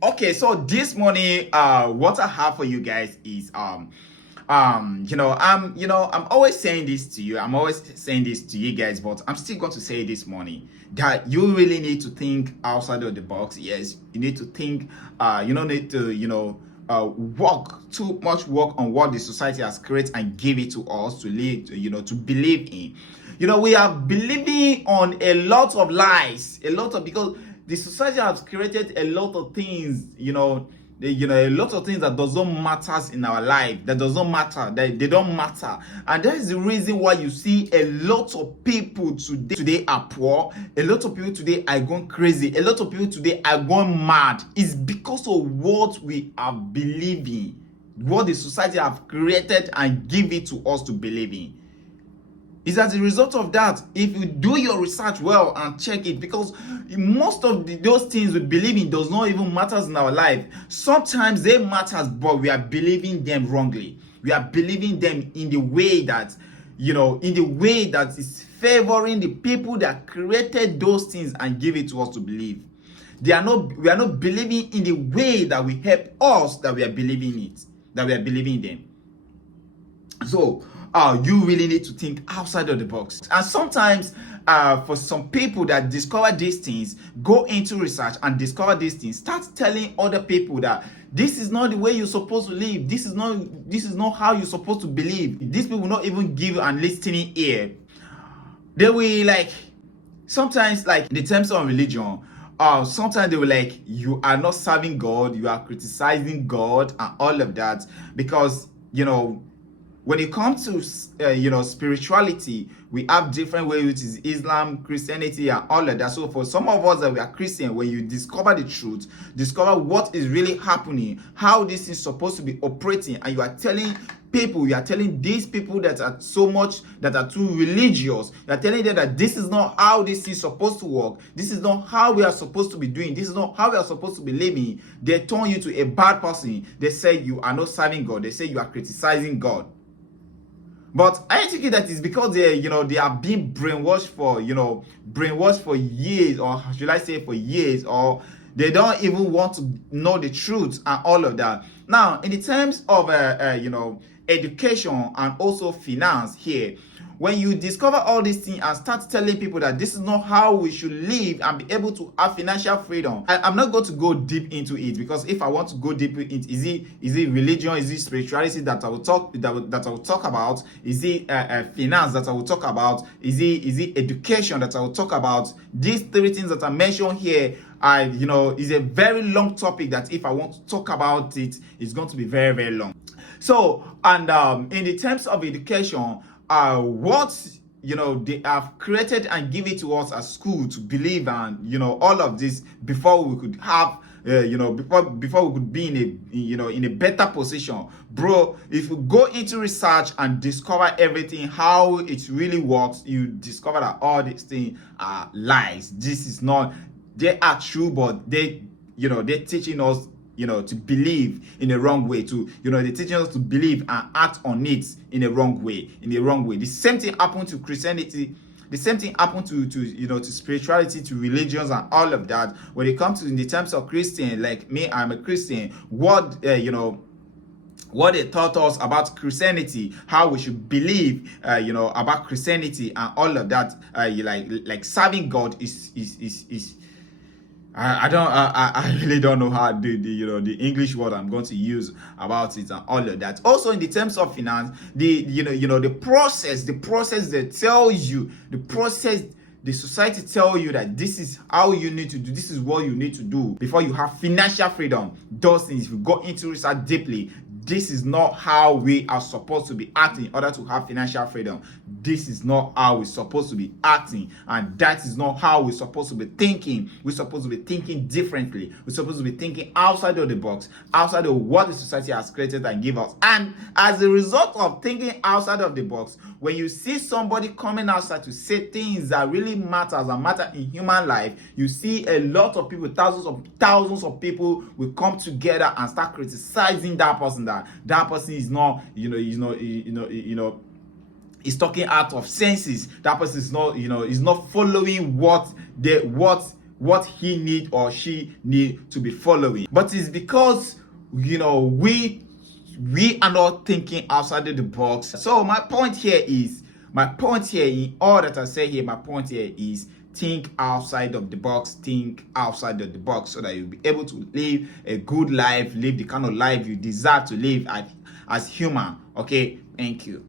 Okay, so this morning, what I have for you guys is I'm always saying this to you. I'm always saying this to you guys, but I'm still going to say this morning that you really need to think outside of the box. Yes, you need to think. You don't need to, work too much work on what the society has created and give it to us to live, to believe in. We are believing on a lot of lies, because the society has created a lot of things, a lot of things that doesn't matter in our life, that doesn't matter, that they don't matter. And that is the reason why you see a lot of people today are poor, a lot of people today are going crazy, a lot of people today are going mad. It's because of what we are believing, what the society have created and give it to us to believe in. Is as a result of that, if you do your research well and check it, because most of those things we believe in does not even matter in our life. Sometimes they matters, but we are believing them wrongly. We are believing them in the way that, is favoring the people that created those things and give it to us to believe. We are not believing in the way that will help us, that we are believing it, that we are believing them. So you really need to think outside of the box. And sometimes for some people that discover these things, go into research and discover these things, start telling other people that this is not the way you're supposed to live. This is not how you're supposed to believe. These people will not even give you an listening ear. They will sometimes in the terms of religion, sometimes they will you are not serving God, you are criticizing God and all of that, because when it comes to spirituality, we have different ways, which is Islam, Christianity, and all of that. So for some of us that we are Christian, when you discover the truth, discover what is really happening, how this is supposed to be operating, and you are telling these people that are too religious, you are telling them that this is not how this is supposed to work, this is not how we are supposed to be doing, this is not how we are supposed to be living. They turn you to a bad person. They say you are not serving God. They say you are criticizing God. But I think that is because they are being brainwashed for years, or should I say for years, or they don't even want to know the truth and all of that. Now, in the terms of education and also finance here, when you discover all these things and start telling people that this is not how we should live and be able to have financial freedom, I'm not going to go deep into it, because if I want to go deep into is it religion, is it spirituality that I will talk about, is it finance that I will talk about, is it education that I will talk about? These three things that I mentioned here is a very long topic that if I want to talk about it, it's going to be very, very long. So, and in the terms of education, what they have created and give it to us as school to believe, and all of this before we could have before we could be in a better position. Bro, if you go into research and discover everything how it really works, you discover that all these things are lies. This is not, they are true, but they're teaching us to believe in a wrong way, they're teaching us to believe and act on it in a wrong way. The same thing happened to Christianity. The same thing happened to spirituality, to religions and all of that. When it comes to in the terms of Christian, like me, I'm a Christian. What they taught us about Christianity, how we should believe, about Christianity and all of that, like serving God is I really don't know how the English word I'm going to use about it and all of that. Also, in the terms of finance, the process they tell you, the society tell you that this is how you need to do, this is what you need to do before you have financial freedom. Those things, if you go into research deeply, this is not how we are supposed to be acting in order to have financial freedom. This is not how we're supposed to be acting, and that is not how we're supposed to be thinking. We're supposed to be thinking differently. We're supposed to be thinking outside of the box, outside of what the society has created and give us. And as a result of thinking outside of the box, when you see somebody coming outside to say things that really matters and matter in human life, you see a lot of people, thousands of people will come together and start criticizing that person. That person is not, is talking out of senses. That person is not, is not following what what he need or she need to be following. But it's because, you know, we are not thinking outside of the box. So my point here in all that I say here, my point here is think outside of the box, think outside of the box, so that you'll be able to live a good life, live the kind of life you deserve to live as human. Okay, thank you.